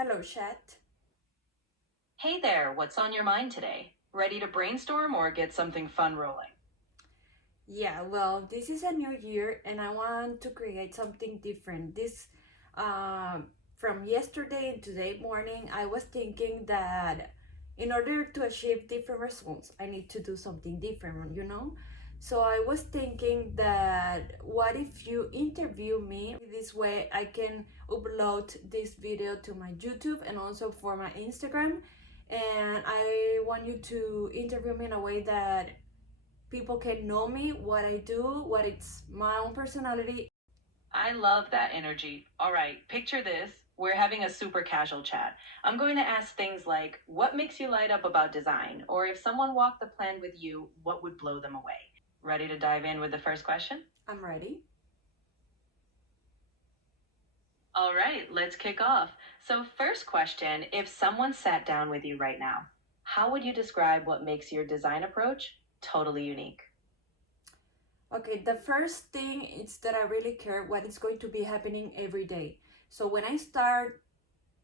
Hello, chat. Hey there, what's on your mind today? Ready to brainstorm or get something fun rolling? Yeah, well, this is a new year and I want to create something different. Uh, from yesterday and today morning, I was thinking that in order to achieve different results, I need to do something different. So I was thinking that what if you interview me? This way I can upload this video to my YouTube and also for my Instagram. And I want you to interview me in a way that people can know me, what I do, what it's my own personality. I love that energy. All right, picture this. We're having a super casual chat. I'm going to ask things like, what makes you light up about design? Or if someone walked the plan with you, what would blow them away? Ready to dive in with the first question? I'm ready. All right, let's kick off. So, first question, if someone sat down with you right now, how would you describe what makes your design approach totally unique? Okay, the first thing is that I really care what is going to be happening every day. So when I start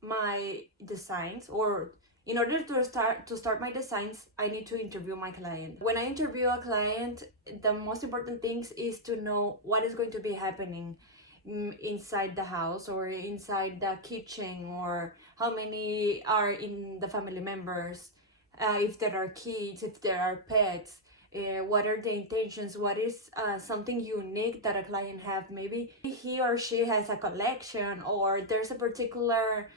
my designs, or in order to start my designs, I need to interview my client. When I interview a client, the most important things is to know what is going to be happening inside the house or inside the kitchen, or how many are in the family members, if there are kids, if there are pets, what are the intentions, what is something unique that a client have. Maybe he or she has a collection, or there's a particular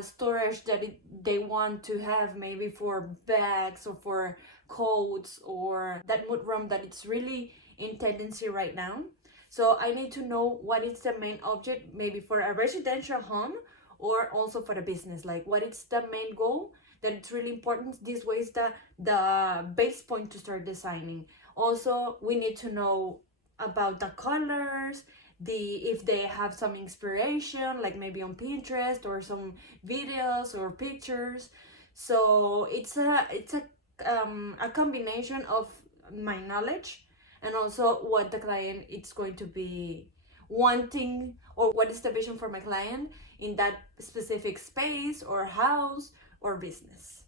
storage that they want to have, maybe for bags or for coats, or that mood room that it's really in tendency right now. So I need to know what is the main object, maybe for a residential home or also for a business, like what is the main goal that it's really important. This way is the base point to start designing. Also, we need to know about the colors, if they have some inspiration, like maybe on Pinterest or some videos or pictures. So it's a combination of my knowledge and also what the client is going to be wanting, or what is the vision for my client in that specific space or house or business.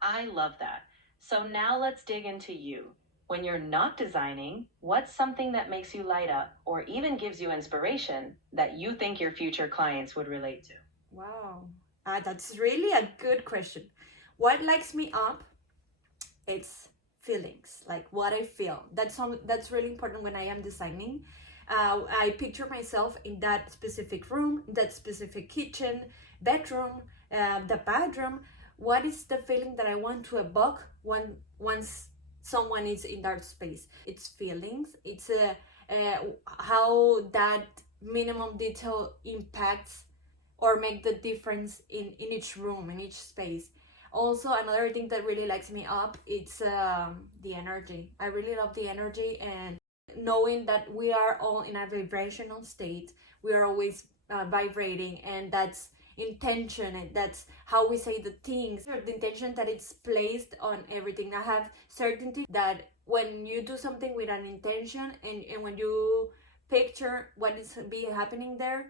I love that. So now let's dig into you. When you're not designing, what's something that makes you light up or even gives you inspiration that you think your future clients would relate to? Wow, that's really a good question. What lights me up? It's feelings, like what I feel. That's really important when I am designing. I picture myself in that specific room, that specific kitchen, bedroom, the bathroom. What is the feeling that I want to evoke once someone is in that space? It's feelings. It's how that minimum detail impacts or make the difference in each room, in each space. Also, another thing that really lights me up, it's the energy. I really love the energy, and knowing that we are all in a vibrational state. We are always vibrating, and that's intention, and that's how we say the things, or the intention that it's placed on everything. I have certainty that when you do something with an intention, and when you picture what is be happening there,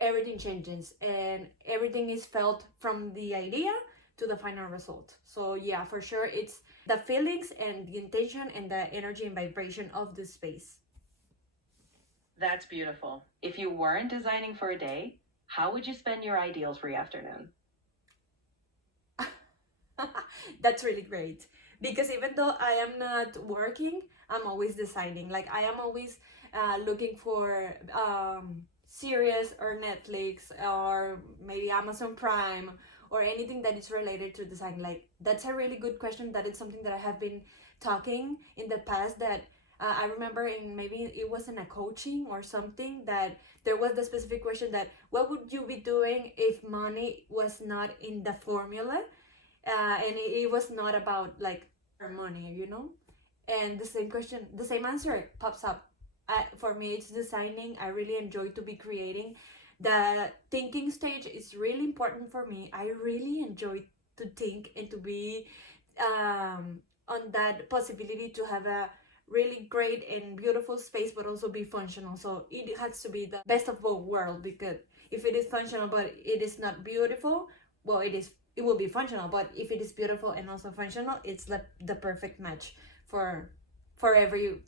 everything changes and everything is felt from the idea to the final result. So yeah, for sure, it's the feelings and the intention and the energy and vibration of the space. That's beautiful. If you weren't designing for a day, how would you spend your ideal free afternoon? That's really great, because even though I am not working, I'm always designing. Like I am always looking for series or Netflix or maybe Amazon Prime or anything that is related to design. Like that's a really good question. That is something that I have been talking in the past, that I remember in, maybe it was in a coaching or something, that there was the specific question that what would you be doing if money was not in the formula, and it was not about like money. And the same question, the same answer pops up. For me, it's designing. I really enjoy to be creating. The thinking stage is really important for me. I really enjoy to think and to be on that possibility to have a really great and beautiful space, but also be functional. So it has to be the best of both worlds, because If it is functional but it is not beautiful, well, it will be functional, but if it is beautiful and also functional, it's the perfect match for everyone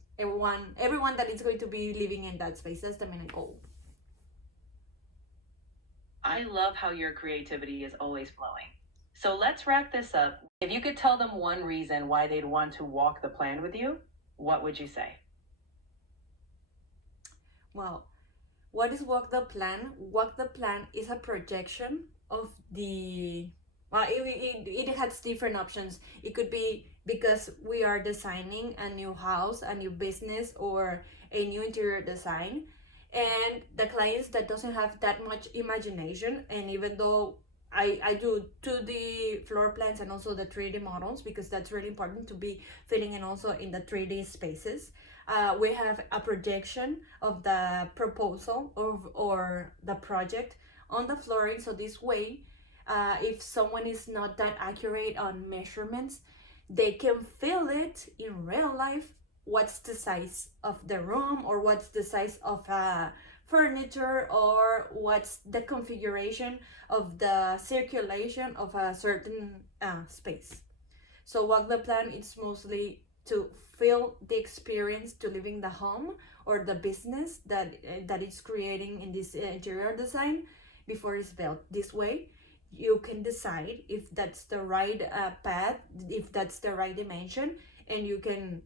that is going to be living in that space. That's the main goal. I love how your creativity is always flowing. So let's wrap this up. If you could tell them one reason why they'd want to walk the plan with you, what would you say? Well, what is walk the plan? Walk the plan is a projection of the, well, it has different options. It could be because we are designing a new house, a new business, or a new interior design, and the clients that doesn't have that much imagination, and even though I do 2D floor plans and also the 3D models, because that's really important to be fitting in also in the 3D spaces. We have a projection of the proposal or the project on the flooring. So this way, if someone is not that accurate on measurements, they can feel it in real life. What's the size of the room, or what's the size of furniture, or what's the configuration of the circulation of a certain space. So walk the plan is mostly to feel the experience to living the home or the business that it's creating in this interior design before it's built. This way, you can decide if that's the right path, if that's the right dimension, and you can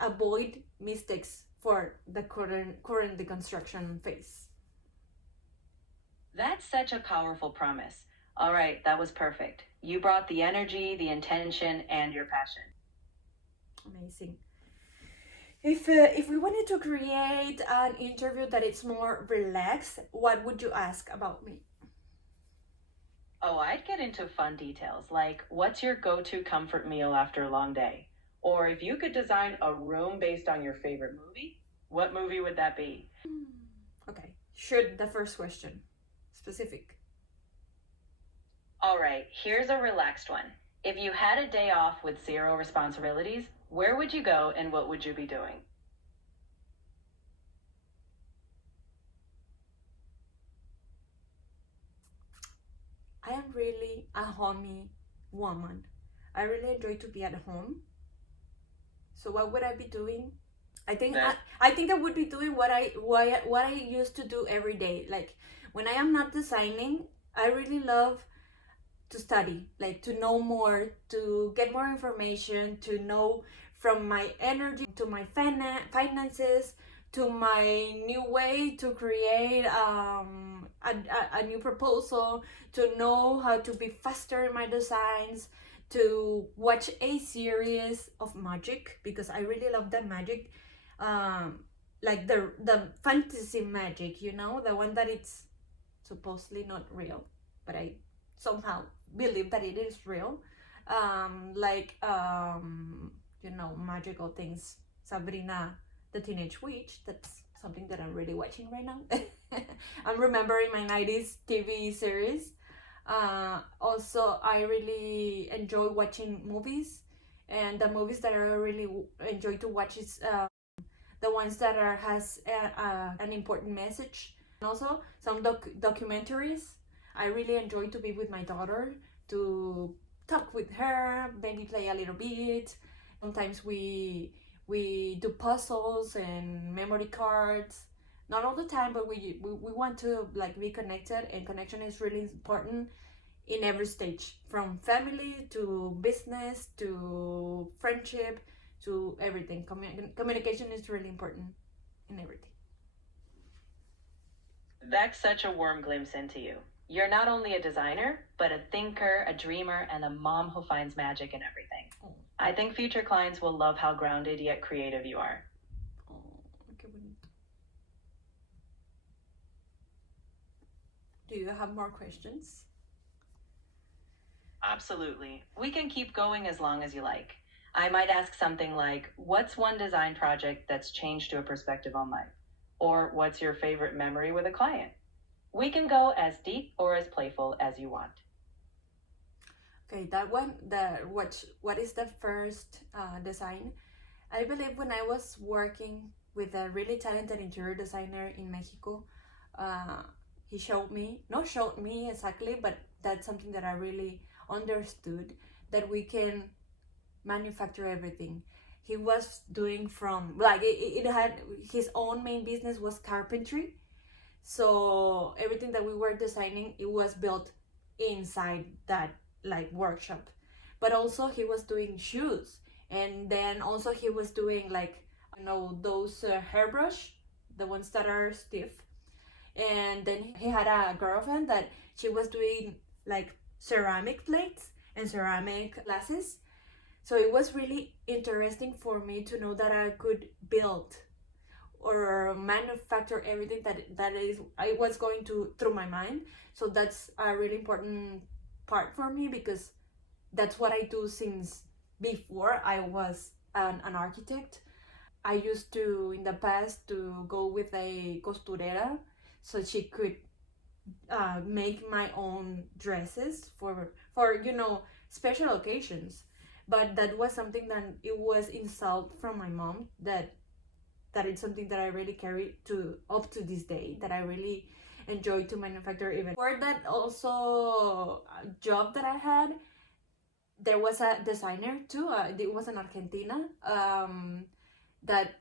avoid mistakes for the current construction phase. That's such a powerful promise. All right, that was perfect. You brought the energy, the intention, and your passion. Amazing. If we wanted to create an interview that it's more relaxed, what would you ask about me? Oh, I'd get into fun details like what's your go to comfort meal after a long day? Or if you could design a room based on your favorite movie, what movie would that be? Okay, shoot the first question. Specific. All right, here's a relaxed one. If you had a day off with zero responsibilities, where would you go and what would you be doing? I am really a homey woman. I really enjoy to be at home. So what would I be doing? I think I would be doing what I used to do every day. Like when I am not designing, I really love to study, like to know more, to get more information, to know from my energy to my finances to my new way to create a new proposal, to know how to be faster in my designs, to watch a series of magic because I really love the magic, like the fantasy magic, you know, the one that it's supposedly not real, but I somehow believe that it is real. Like you know, magical things. Sabrina the Teenage Witch. That's something that I'm really watching right now. I'm remembering my 90s TV series. Also, I really enjoy watching movies, and the movies that I really enjoy to watch is the ones that has an important message, and also some documentaries. I really enjoy to be with my daughter, to talk with her, maybe play a little bit. Sometimes we do puzzles and memory cards. Not all the time, but we want to like be connected, and connection is really important in every stage, from family to business to friendship to everything. Communication is really important in everything. That's such a warm glimpse into you. You're not only a designer, but a thinker, a dreamer, and a mom who finds magic in everything. Oh. I think future clients will love how grounded yet creative you are. Oh, qué bonito. Do you have more questions? Absolutely. We can keep going as long as you like. I might ask something like, what's one design project that's changed your perspective on life? Or what's your favorite memory with a client? We can go as deep or as playful as you want. Okay, that one, what is the first design? I believe when I was working with a really talented interior designer in Mexico, uh, he showed me, not showed me exactly, but that's something that I really understood, that we can manufacture everything. He was doing from like it had his own main business was carpentry, so everything that we were designing, it was built inside that like workshop. But also he was doing shoes, and then also he was doing like, those hairbrush, the ones that are stiff. And then he had a girlfriend that she was doing like ceramic plates and ceramic glasses. So it was really interesting for me to know that I could build or manufacture everything that is I was going to through my mind. So that's a really important part for me, because that's what I do since before I was an architect. I used to in the past to go with a costurera so she could make my own dresses for special occasions. But that was something that it was insult from my mom, that it's something that I really carry to up to this day, that I really enjoy to manufacture. Even for that also job that I had, there was a designer too. It was in Argentina, that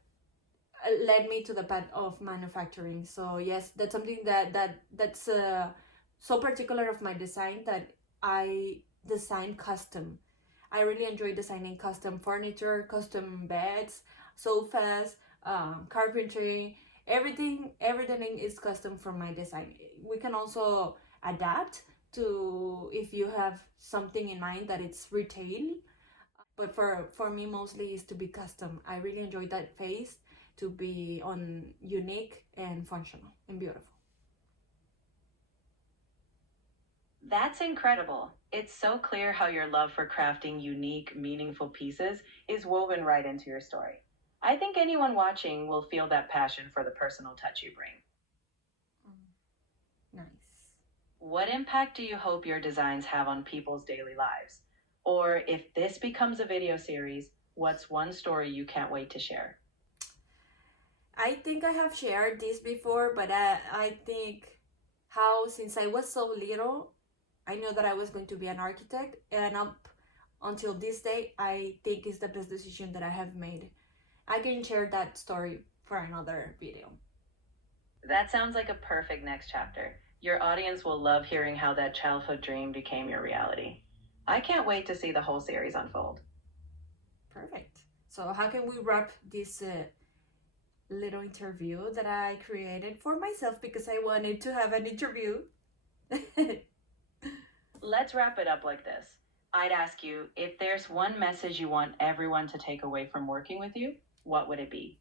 led me to the path of manufacturing. So yes, that's something that's so particular of my design, that I design custom. I really enjoy designing custom furniture, custom beds, sofas, carpentry. Everything is custom from my design. We can also adapt to if you have something in mind that it's retail, but for me mostly is to be custom. I really enjoy that phase, to be on unique and functional and beautiful. That's incredible. It's so clear how your love for crafting unique, meaningful pieces is woven right into your story. I think anyone watching will feel that passion for the personal touch you bring. Nice. What impact do you hope your designs have on people's daily lives? Or if this becomes a video series, what's one story you can't wait to share? I think I have shared this before, but I think how since I was so little, I know that I was going to be an architect, and up until this day, I think it's the best decision that I have made. I can share that story for another video. That sounds like a perfect next chapter. Your audience will love hearing how that childhood dream became your reality. I can't wait to see the whole series unfold. Perfect. So how can we wrap this little interview that I created for myself, because I wanted to have an interview? Let's wrap it up like this. I'd ask you, if there's one message you want everyone to take away from working with you, what would it be?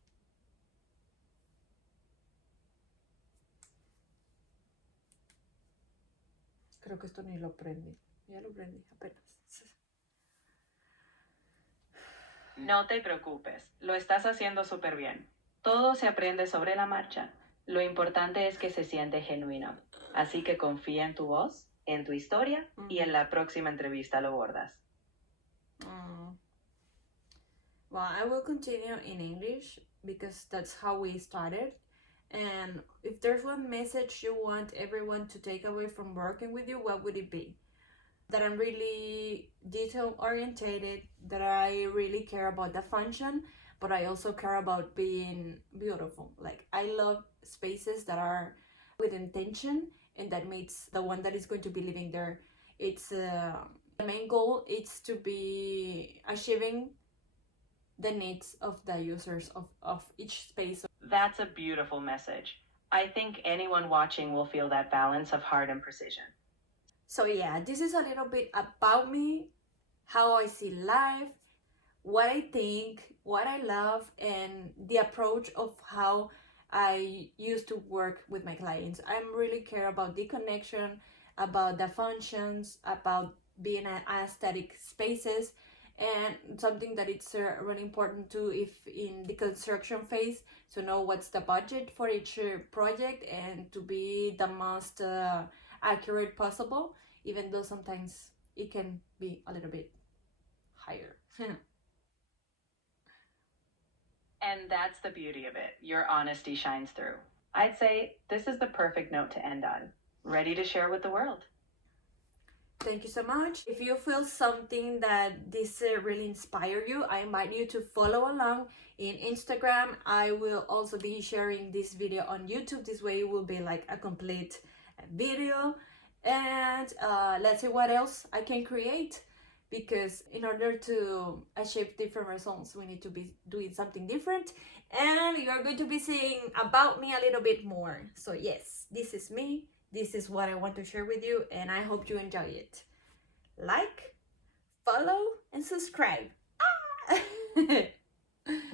Creo que esto ni lo prendí. Ya lo prendí apenas. No te preocupes, lo estás haciendo súper bien. Todo se aprende sobre la marcha. Lo importante es que se siente genuino. Así que confía en tu voz, en tu historia y en la próxima entrevista lo bordas. Well, I will continue in English because that's how we started. And if there's one message you want everyone to take away from working with you, what would it be? That I'm really detail orientated, that I really care about the function, but I also care about being beautiful. Like, I love spaces that are with intention, and that makes the one that is going to be living there. It's the main goal is to be achieving the needs of the users of each space. That's a beautiful message. I think anyone watching will feel that balance of heart and precision. So yeah, this is a little bit about me, how I see life, what I think, what I love, and the approach of how I used to work with my clients. I'm really care about the connection, about the functions, about being an aesthetic spaces, and something that it's really important too, if in the construction phase, to know what's the budget for each project, and to be the most accurate possible, even though sometimes it can be a little bit higher. And that's the beauty of it. Your honesty shines through. I'd say this is the perfect note to end on. Ready to share with the world. Thank you so much. If you feel something that this really inspire you, I invite you to follow along in Instagram. I will also be sharing this video on YouTube. This way it will be like a complete video. And let's see what else I can create, because in order to achieve different results, we need to be doing something different. And you're going to be seeing about me a little bit more. So yes, this is me. This is what I want to share with you, and I hope you enjoy it. Like, follow, and subscribe. Ah!